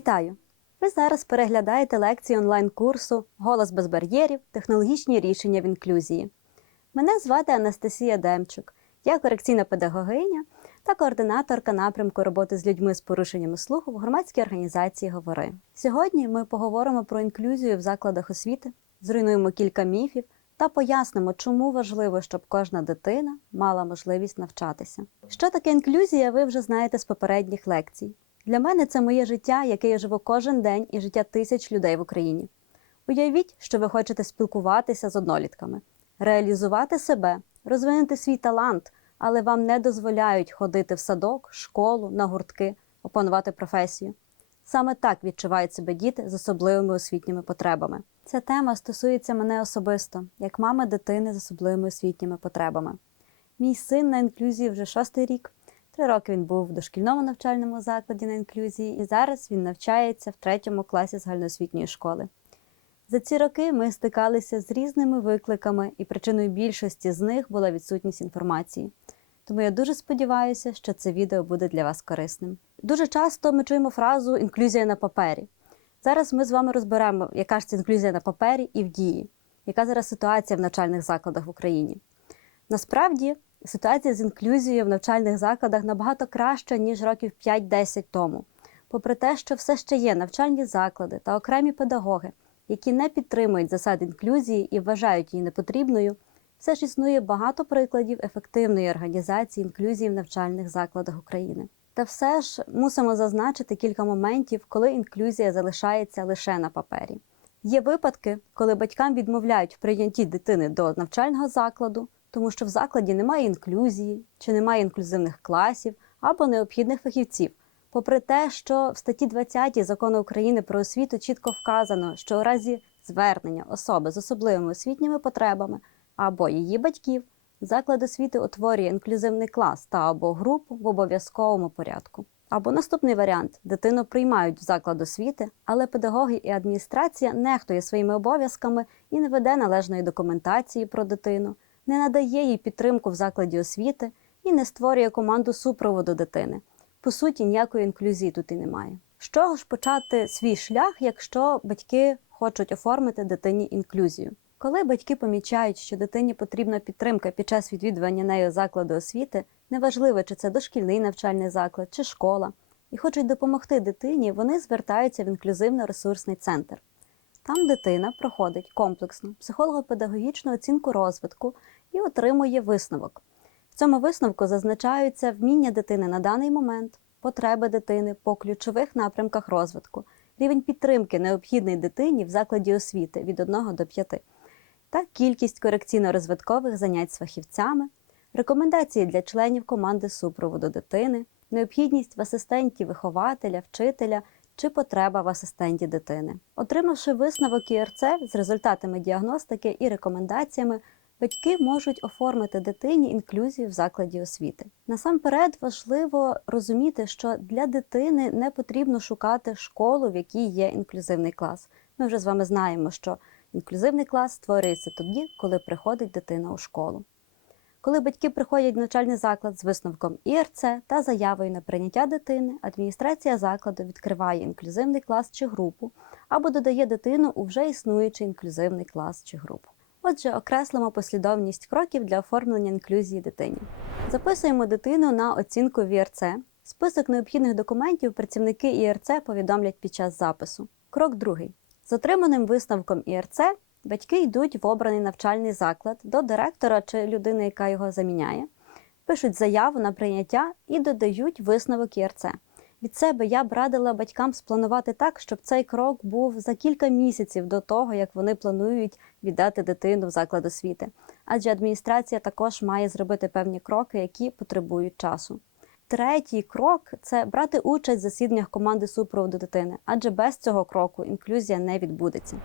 Вітаю! Ви зараз переглядаєте лекції онлайн-курсу Голос без бар'єрів. Технологічні рішення в інклюзії. Мене звати Анастасія Демчук. Я корекційна педагогиня та координаторка напрямку роботи з людьми з порушеннями слуху в громадській організації Говори. Сьогодні ми поговоримо про інклюзію в закладах освіти, зруйнуємо кілька міфів та пояснимо, чому важливо, щоб кожна дитина мала можливість навчатися. Що таке інклюзія, ви вже знаєте з попередніх лекцій. Для мене це моє життя, яке я живу кожен день, і життя тисяч людей в Україні. Уявіть, що ви хочете спілкуватися з однолітками, реалізувати себе, розвинути свій талант, але вам не дозволяють ходити в садок, школу, на гуртки, опанувати професію. Саме так відчувають себе діти з особливими освітніми потребами. Ця тема стосується мене особисто, як мами дитини з особливими освітніми потребами. Мій син на інклюзії вже шостий рік. Три роки він був в дошкільному навчальному закладі на інклюзії, і зараз він навчається в третьому класі загальноосвітньої школи. За ці роки ми стикалися з різними викликами, і причиною більшості з них була відсутність інформації. Тому я дуже сподіваюся, що це відео буде для вас корисним. Дуже часто ми чуємо фразу інклюзія на папері. Зараз ми з вами розберемо, яка ж це інклюзія на папері і в дії, яка зараз ситуація в навчальних закладах в Україні. Насправді, ситуація з інклюзією в навчальних закладах набагато краща, ніж років 5-10 тому. Попри те, що все ще є навчальні заклади та окремі педагоги, які не підтримують засад інклюзії і вважають її непотрібною, все ж існує багато прикладів ефективної організації інклюзії в навчальних закладах України. Та все ж мусимо зазначити кілька моментів, коли інклюзія залишається лише на папері. Є випадки, коли батькам відмовляють в прийнятті дитини до навчального закладу, тому що в закладі немає інклюзії, чи немає інклюзивних класів або необхідних фахівців. Попри те, що в статті 20 закону України про освіту чітко вказано, що у разі звернення особи з особливими освітніми потребами або її батьків заклад освіти утворює інклюзивний клас та або групу в обов'язковому порядку. Або наступний варіант: дитину приймають в заклад освіти, але педагоги і адміністрація нехтує своїми обов'язками і не веде належної документації про дитину, не надає їй підтримку в закладі освіти і не створює команду супроводу дитини. По суті, ніякої інклюзії тут і немає. З чого ж почати свій шлях, якщо батьки хочуть оформити дитині інклюзію? Коли батьки помічають, що дитині потрібна підтримка під час відвідування нею закладу освіти, неважливо, чи це дошкільний навчальний заклад чи школа, і хочуть допомогти дитині, вони звертаються в інклюзивно-ресурсний центр. Там дитина проходить комплексну психолого-педагогічну оцінку розвитку і отримує висновок. В цьому висновку зазначаються вміння дитини на даний момент, потреби дитини по ключових напрямках розвитку, рівень підтримки необхідний дитині в закладі освіти від 1 до 5 та кількість корекційно-розвиткових занять з фахівцями, рекомендації для членів команди супроводу дитини, необхідність в асистенті вихователя, вчителя чи потреба в асистенті дитини. Отримавши висновок ІРЦ з результатами діагностики і рекомендаціями, батьки можуть оформити дитині інклюзію в закладі освіти. Насамперед важливо розуміти, що для дитини не потрібно шукати школу, в якій є інклюзивний клас. Ми вже з вами знаємо, що Інклюзивний клас створюється тоді, коли приходить дитина у школу. Коли батьки приходять в навчальний заклад з висновком ІРЦ та заявою на прийняття дитини, адміністрація закладу відкриває інклюзивний клас чи групу або додає дитину у вже існуючий інклюзивний клас чи групу. Отже, окреслимо послідовність кроків для оформлення інклюзії дитині. Записуємо дитину на оцінку в ІРЦ. Список необхідних документів працівники ІРЦ повідомлять під час запису. Крок другий. З отриманим висновком ІРЦ батьки йдуть в обраний навчальний заклад до директора чи людини, яка його заміняє, пишуть заяву на прийняття і додають висновок ІРЦ. Від себе я б радила батькам спланувати так, щоб цей крок був за кілька місяців до того, як вони планують віддати дитину в заклад освіти. Адже адміністрація також має зробити певні кроки, які потребують часу. Третій крок це брати участь в засіданнях команди супроводу дитини, адже без цього кроку інклюзія не відбудеться.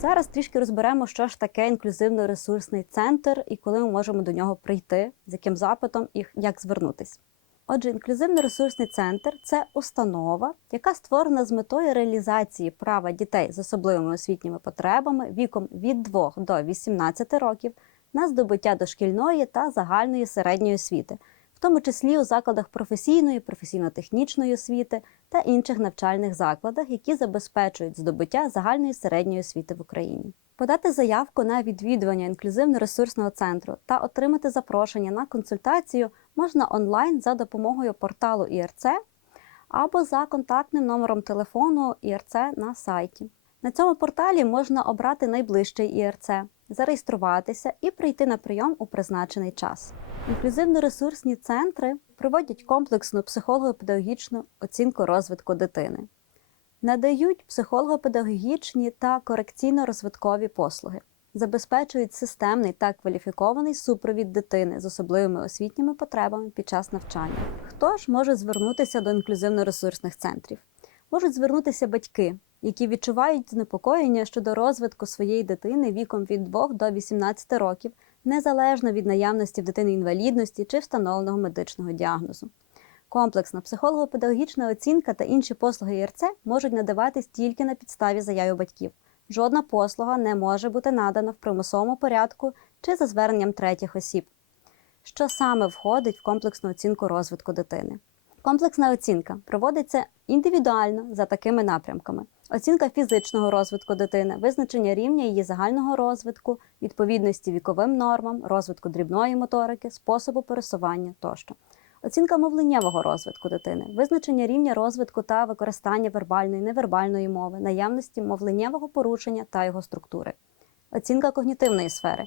Зараз трішки розберемо, що ж таке інклюзивно-ресурсний центр і коли ми можемо до нього прийти, з яким запитом і як звернутись. Отже, інклюзивно-ресурсний центр це установа, яка створена з метою реалізації права дітей з особливими освітніми потребами віком від 2 до 18 років на здобуття дошкільної та загальної середньої освіти в тому числі у закладах професійної, професійно-технічної освіти та інших навчальних закладах, які забезпечують здобуття загальної середньої освіти в Україні. Подати заявку на відвідування інклюзивно-ресурсного центру та отримати запрошення на консультацію можна онлайн за допомогою порталу ІРЦ або за контактним номером телефону ІРЦ на сайті. На цьому порталі можна обрати найближчий ІРЦ, зареєструватися і прийти на прийом у призначений час. Інклюзивно-ресурсні центри проводять комплексну психолого-педагогічну оцінку розвитку дитини, надають психолого-педагогічні та корекційно-розвиткові послуги, забезпечують системний та кваліфікований супровід дитини з особливими освітніми потребами під час навчання. Хто ж може звернутися до інклюзивно-ресурсних центрів? Можуть звернутися батьки, які відчувають занепокоєння щодо розвитку своєї дитини віком від 2 до 18 років, незалежно від наявності в дитини інвалідності чи встановленого медичного діагнозу. Комплексна психолого-педагогічна оцінка та інші послуги ІРЦ можуть надаватись тільки на підставі заяви батьків. Жодна послуга не може бути надана в примусовому порядку чи за зверненням третіх осіб. Що саме входить в комплексну оцінку розвитку дитини? Комплексна оцінка проводиться індивідуально за такими напрямками: оцінка фізичного розвитку дитини, визначення рівня її загального розвитку, відповідності віковим нормам, розвитку дрібної моторики, способу пересування тощо. Оцінка мовленнєвого розвитку дитини, визначення рівня розвитку та використання вербальної невербальної мови, наявності мовленнєвого порушення та його структури. Оцінка когнітивної сфери,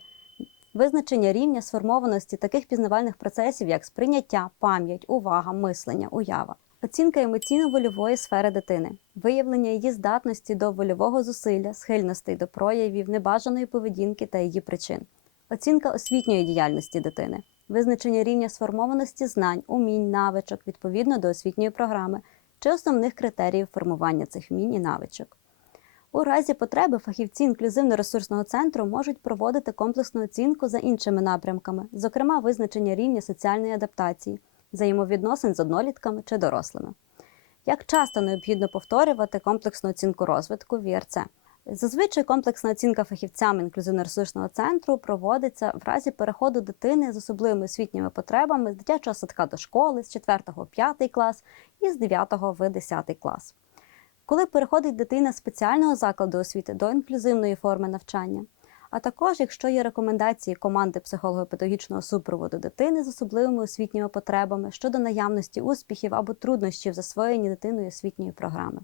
визначення рівня сформованості таких пізнавальних процесів, як сприйняття, пам'ять, увага, мислення, уява. Оцінка емоційно-вольової сфери дитини, виявлення її здатності до вольового зусилля, схильностей до проявів, небажаної поведінки та її причин. Оцінка освітньої діяльності дитини, визначення рівня сформованості знань, умінь, навичок відповідно до освітньої програми чи основних критеріїв формування цих вмінь і навичок. У разі потреби фахівці інклюзивно-ресурсного центру можуть проводити комплексну оцінку за іншими напрямками, зокрема визначення рівня соціальної адаптації, взаємовідносин з однолітками чи дорослими. Як часто необхідно повторювати комплексну оцінку розвитку в ІРЦ? Зазвичай комплексна оцінка фахівцями інклюзивно-ресурсного центру проводиться в разі переходу дитини з особливими освітніми потребами з дитячого садка до школи з 4 в 5 клас і з 9 в 10 клас. Коли переходить дитина з спеціального закладу освіти до інклюзивної форми навчання, а також якщо є рекомендації команди психолого-педагогічного супроводу дитини з особливими освітніми потребами щодо наявності успіхів або труднощів засвоєнні дитиною освітньої програми.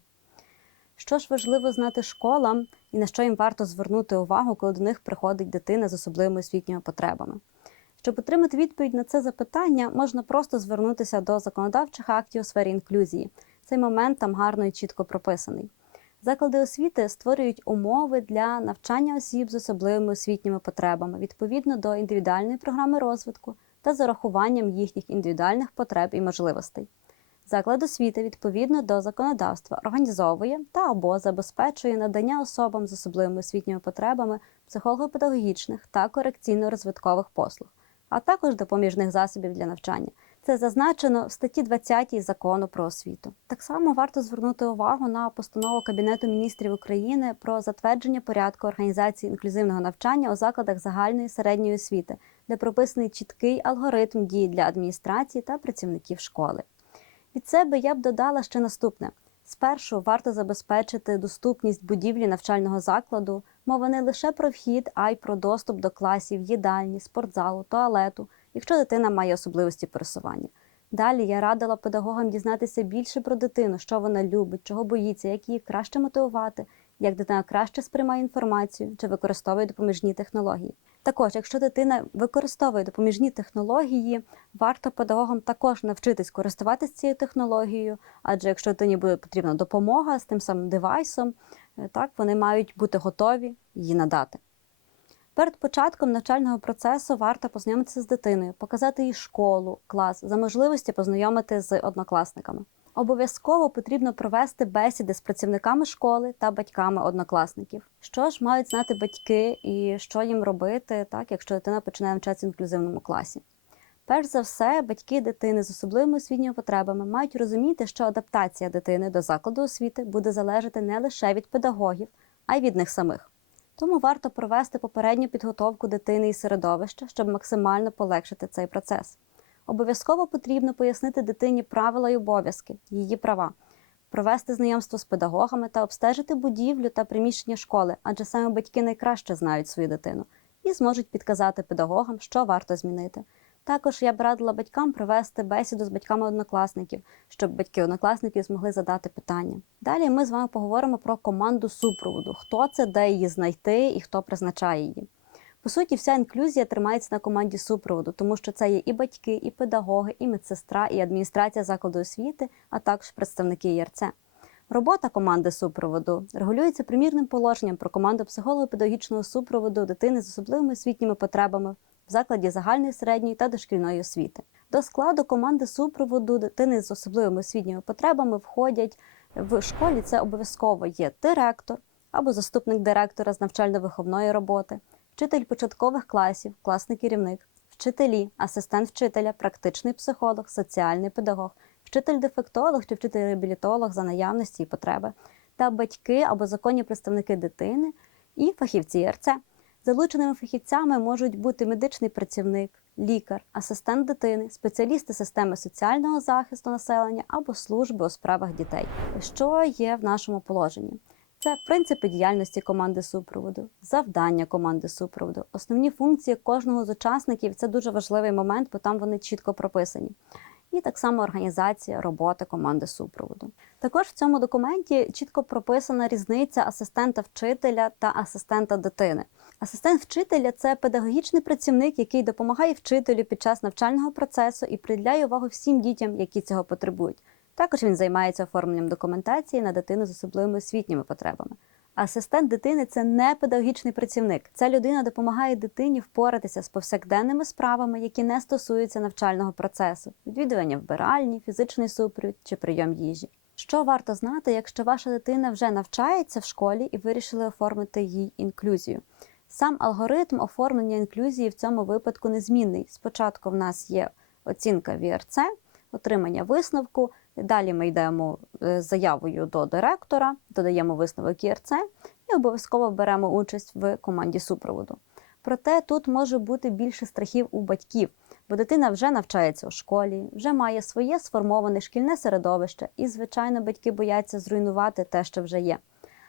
Що ж важливо знати школам і на що їм варто звернути увагу, коли до них приходить дитина з особливими освітніми потребами? Щоб отримати відповідь на це запитання, можна просто звернутися до законодавчих актів у сфері інклюзії. Цей момент там гарно і чітко прописаний. Заклади освіти створюють умови для навчання осіб з особливими освітніми потребами відповідно до індивідуальної програми розвитку та з урахуванням їхніх індивідуальних потреб і можливостей. Заклад освіти відповідно до законодавства організовує та або забезпечує надання особам з особливими освітніми потребами психолого-педагогічних та корекційно-розвиткових послуг, а також допоміжних засобів для навчання. Це зазначено в статті 20 закону про освіту. Так само варто звернути увагу на постанову Кабінету міністрів України про затвердження порядку організації інклюзивного навчання у закладах загальної середньої освіти, де прописаний чіткий алгоритм дій для адміністрації та працівників школи. Від себе я б додала ще наступне: спершу варто забезпечити доступність будівлі навчального закладу, мова не лише про вхід, а й про доступ до класів, їдальні, спортзалу, туалету, якщо дитина має особливості пересування. Далі я радила педагогам дізнатися більше про дитину, що вона любить, чого боїться, як її краще мотивувати, як дитина краще сприймає інформацію чи використовує допоміжні технології. Також, якщо дитина використовує допоміжні технології, варто педагогам також навчитись користуватися цією технологією, адже якщо дитині буде потрібна допомога з тим самим девайсом, е, так вони мають бути готові її надати. Перед початком навчального процесу варто познайомитися з дитиною, показати їй школу, клас, за можливості познайомити з однокласниками. Обов'язково потрібно провести бесіди з працівниками школи та батьками однокласників. Що ж мають знати батьки і що їм робити, так якщо дитина починає навчатися в інклюзивному класі? Перш за все, батьки дитини з особливими освітніми потребами мають розуміти, що адаптація дитини до закладу освіти буде залежати не лише від педагогів, а й від них самих. Тому варто провести попередню підготовку дитини і середовища, щоб максимально полегшити цей процес. Обов'язково потрібно пояснити дитині правила й обов'язки, її права, провести знайомство з педагогами та обстежити будівлю та приміщення школи, адже саме батьки найкраще знають свою дитину і зможуть підказати педагогам, що варто змінити. Також я б радила батькам провести бесіду з батьками однокласників, щоб батьки однокласників змогли задати питання. Далі ми з вами поговоримо про команду супроводу: хто це, де її знайти і хто призначає її. По суті, вся інклюзія тримається на команді супроводу, тому що це є і батьки, і педагоги, і медсестра, і адміністрація закладу освіти, а також представники ЄРЦ. Робота команди супроводу регулюється примірним положенням про команду психолого-педагогічного супроводу дитини з особливими освітніми потребами в закладі загальної середньої та дошкільної освіти. До складу команди супроводу дитини з особливими освітніми потребами входять в школі. Це обов'язково є директор або заступник директора з навчально-виховної роботи, вчитель початкових класів, класний керівник, вчителі, асистент вчителя, практичний психолог, соціальний педагог, вчитель-дефектолог чи вчитель-реабілітолог за наявності і потреби, та батьки або законні представники дитини і фахівці ЄРЦ. Залученими фахівцями можуть бути медичний працівник, лікар, асистент дитини, спеціалісти системи соціального захисту населення або служби у справах дітей. Що є в нашому положенні? Це принципи діяльності команди супроводу, завдання команди супроводу, основні функції кожного з учасників. Це дуже важливий момент, бо там вони чітко прописані. І так само організація роботи команди супроводу. Також в цьому документі чітко прописана різниця асистента вчителя та асистента дитини. Асистент вчителя це педагогічний працівник, який допомагає вчителю під час навчального процесу і приділяє увагу всім дітям, які цього потребують. Також він займається оформленням документації на дитину з особливими освітніми потребами. Асистент дитини це не педагогічний працівник. Ця людина допомагає дитині впоратися з повсякденними справами, які не стосуються навчального процесу, відвідування вбиральні, фізичний супровід чи прийом їжі. Що варто знати, якщо ваша дитина вже навчається в школі і вирішили оформити їй інклюзію? Сам алгоритм оформлення інклюзії в цьому випадку незмінний. Спочатку в нас є оцінка ВРЦ, отримання висновку. Далі ми йдемо з заявою до директора, додаємо висновок ІРЦ і обов'язково беремо участь в команді супроводу. Проте тут може бути більше страхів у батьків, бо дитина вже навчається у школі, вже має своє сформоване шкільне середовище, і, звичайно, батьки бояться зруйнувати те, що вже є.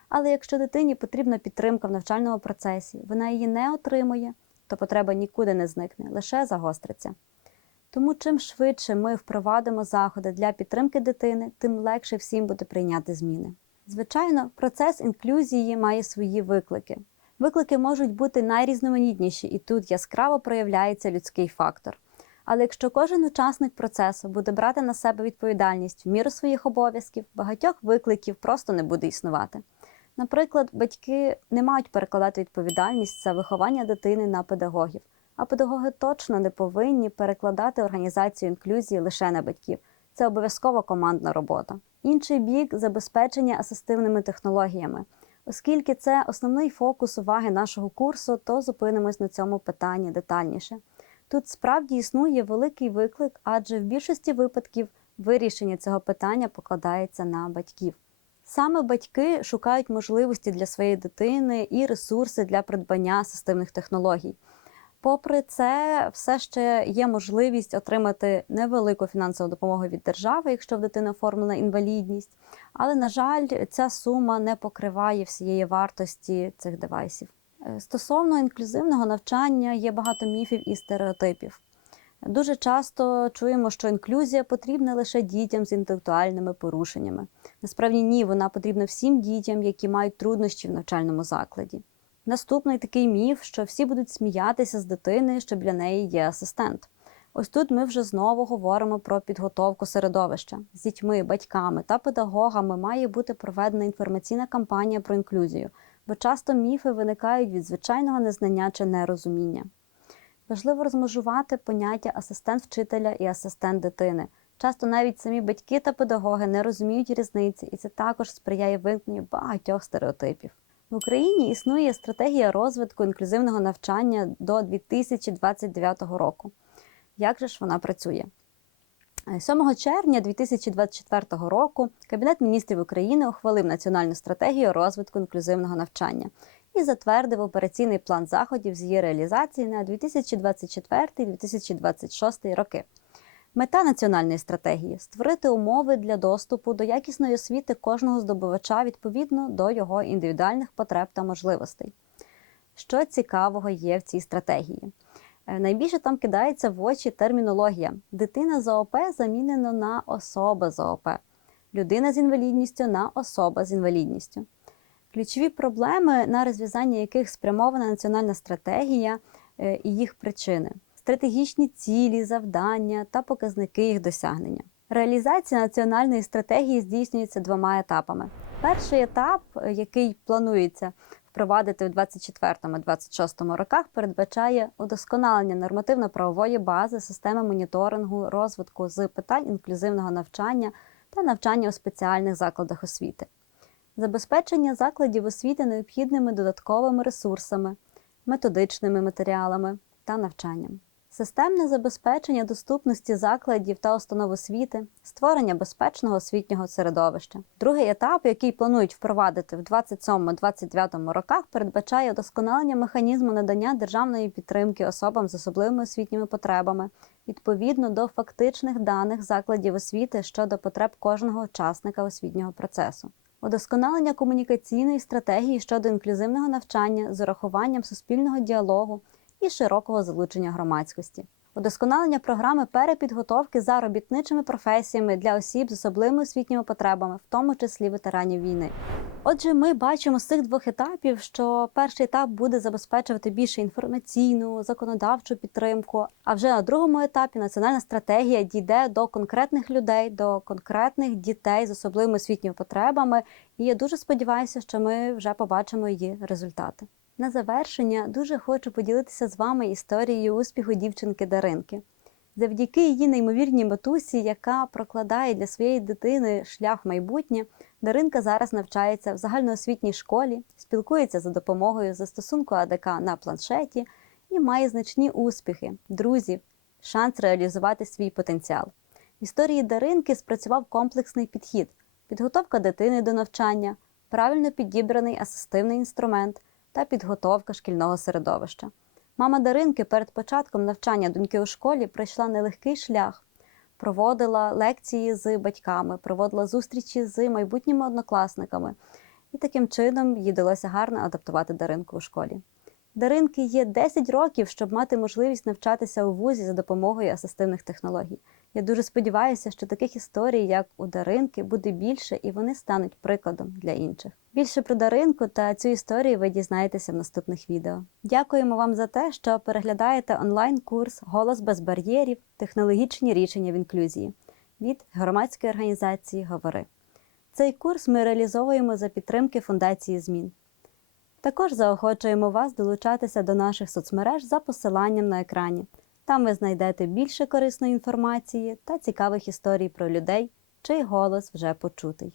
Але якщо дитині потрібна підтримка в навчальному процесі, вона її не отримує, то потреба нікуди не зникне, лише загостриться. Тому чим швидше ми впровадимо заходи для підтримки дитини, тим легше всім буде прийняти зміни. Звичайно, процес інклюзії має свої виклики. Виклики можуть бути найрізноманітніші, і тут яскраво проявляється людський фактор. Але якщо кожен учасник процесу буде брати на себе відповідальність в міру своїх обов'язків, багатьох викликів просто не буде існувати. Наприклад, батьки не мають перекладати відповідальність за виховання дитини на педагогів, а педагоги точно не повинні перекладати організацію інклюзії лише на батьків. Це обов'язкова командна робота. Інший бік забезпечення асистивними технологіями. Оскільки це основний фокус уваги нашого курсу, то зупинимось на цьому питанні детальніше. Тут справді існує великий виклик, адже в більшості випадків вирішення цього питання покладається на батьків. Саме батьки шукають можливості для своєї дитини і ресурси для придбання асистивних технологій. Попри це, все ще є можливість отримати невелику фінансову допомогу від держави, якщо в дитини оформлена інвалідність. Але, на жаль, ця сума не покриває всієї вартості цих девайсів. Е, Стосовно інклюзивного навчання є багато міфів і стереотипів. Дуже часто чуємо, що інклюзія потрібна лише дітям з інтелектуальними порушеннями. Насправді ні, вона потрібна всім дітям, які мають труднощі в навчальному закладі. Наступний такий міф, що всі будуть сміятися з дитини, що для неї є асистент. Ось тут ми вже знову говоримо про підготовку середовища з дітьми, батьками та педагогами має бути проведена інформаційна кампанія про інклюзію, бо часто міфи виникають від звичайного незнання чи нерозуміння. Важливо розмежувати поняття асистент вчителя і асистент дитини. Часто навіть самі батьки та педагоги не розуміють різниці, і це також сприяє виникненню багатьох стереотипів. В Україні існує стратегія розвитку інклюзивного навчання до 2029 року. Як же ж вона працює? 7 червня 2024 року Кабінет міністрів України ухвалив національну стратегію розвитку інклюзивного навчання і затвердив операційний план заходів з її реалізації на 2024-2026 роки. Мета національної стратегії створити умови для доступу до якісної освіти кожного здобувача відповідно до його індивідуальних потреб та можливостей. Що цікавого є в цій стратегії? Е, Найбільше там кидається в очі термінологія. Дитина з ООП замінено на особа з ООП, людина з інвалідністю на особа з інвалідністю. Ключові проблеми, на розв'язання яких спрямована національна стратегія е, і їх причини, стратегічні цілі, завдання та показники їх досягнення. Реалізація національної стратегії здійснюється двома етапами. Перший етап, е, який планується впровадити в 2024-2026 роках, передбачає удосконалення нормативно-правової бази системи моніторингу розвитку з питань інклюзивного навчання та навчання у спеціальних закладах освіти, забезпечення закладів освіти необхідними додатковими ресурсами, методичними матеріалами та навчанням. Системне забезпечення доступності закладів та установ освіти, створення безпечного освітнього середовища. Другий етап, який планують впровадити в 27-29 роках, передбачає удосконалення механізму надання державної підтримки особам з особливими освітніми потребами відповідно до фактичних даних закладів освіти щодо потреб кожного учасника освітнього процесу. Удосконалення комунікаційної стратегії щодо інклюзивного навчання з урахуванням суспільного діалогу і широкого залучення громадськості, удосконалення програми перепідготовки за робітничими професіями для осіб з особливими освітніми потребами, в тому числі ветеранів війни. Отже, ми бачимо з цих двох етапів, що перший етап буде забезпечувати більше інформаційну, законодавчу підтримку. А вже на другому етапі національна стратегія дійде до конкретних людей, до конкретних дітей з особливими освітніми потребами. І я дуже сподіваюся, що ми вже побачимо її результати. На завершення дуже хочу поділитися з вами історією успіху дівчинки Даринки. Завдяки її неймовірній матусі, яка прокладає для своєї дитини шлях в майбутнє, Даринка зараз навчається в загальноосвітній школі, спілкується за допомогою застосунку АДК на планшеті і має значні успіхи, друзів, шанс реалізувати свій потенціал. В історії Даринки спрацював комплексний підхід, підготовка дитини до навчання, правильно підібраний асистивний інструмент та підготовка шкільного середовища. Мама Даринки перед початком навчання доньки у школі пройшла нелегкий шлях, проводила лекції з батьками, проводила зустрічі з майбутніми однокласниками, і таким чином їй вдалося гарно адаптувати Даринку у школі. Даринки є 10 років, щоб мати можливість навчатися у вузі за допомогою асистивних технологій. Я дуже сподіваюся, що таких історій, як у Даринки, буде більше і вони стануть прикладом для інших. Більше про Даринку та цю історію ви дізнаєтеся в наступних відео. Дякуємо вам за те, що переглядаєте онлайн-курс Голос без бар'єрів, технологічні рішення в інклюзії від громадської організації Говори. Цей курс ми реалізовуємо за підтримки Фундації Змін. Також заохочуємо вас долучатися до наших соцмереж за посиланням на екрані. Там ви знайдете більше корисної інформації та цікавих історій про людей, чий голос вже почутий.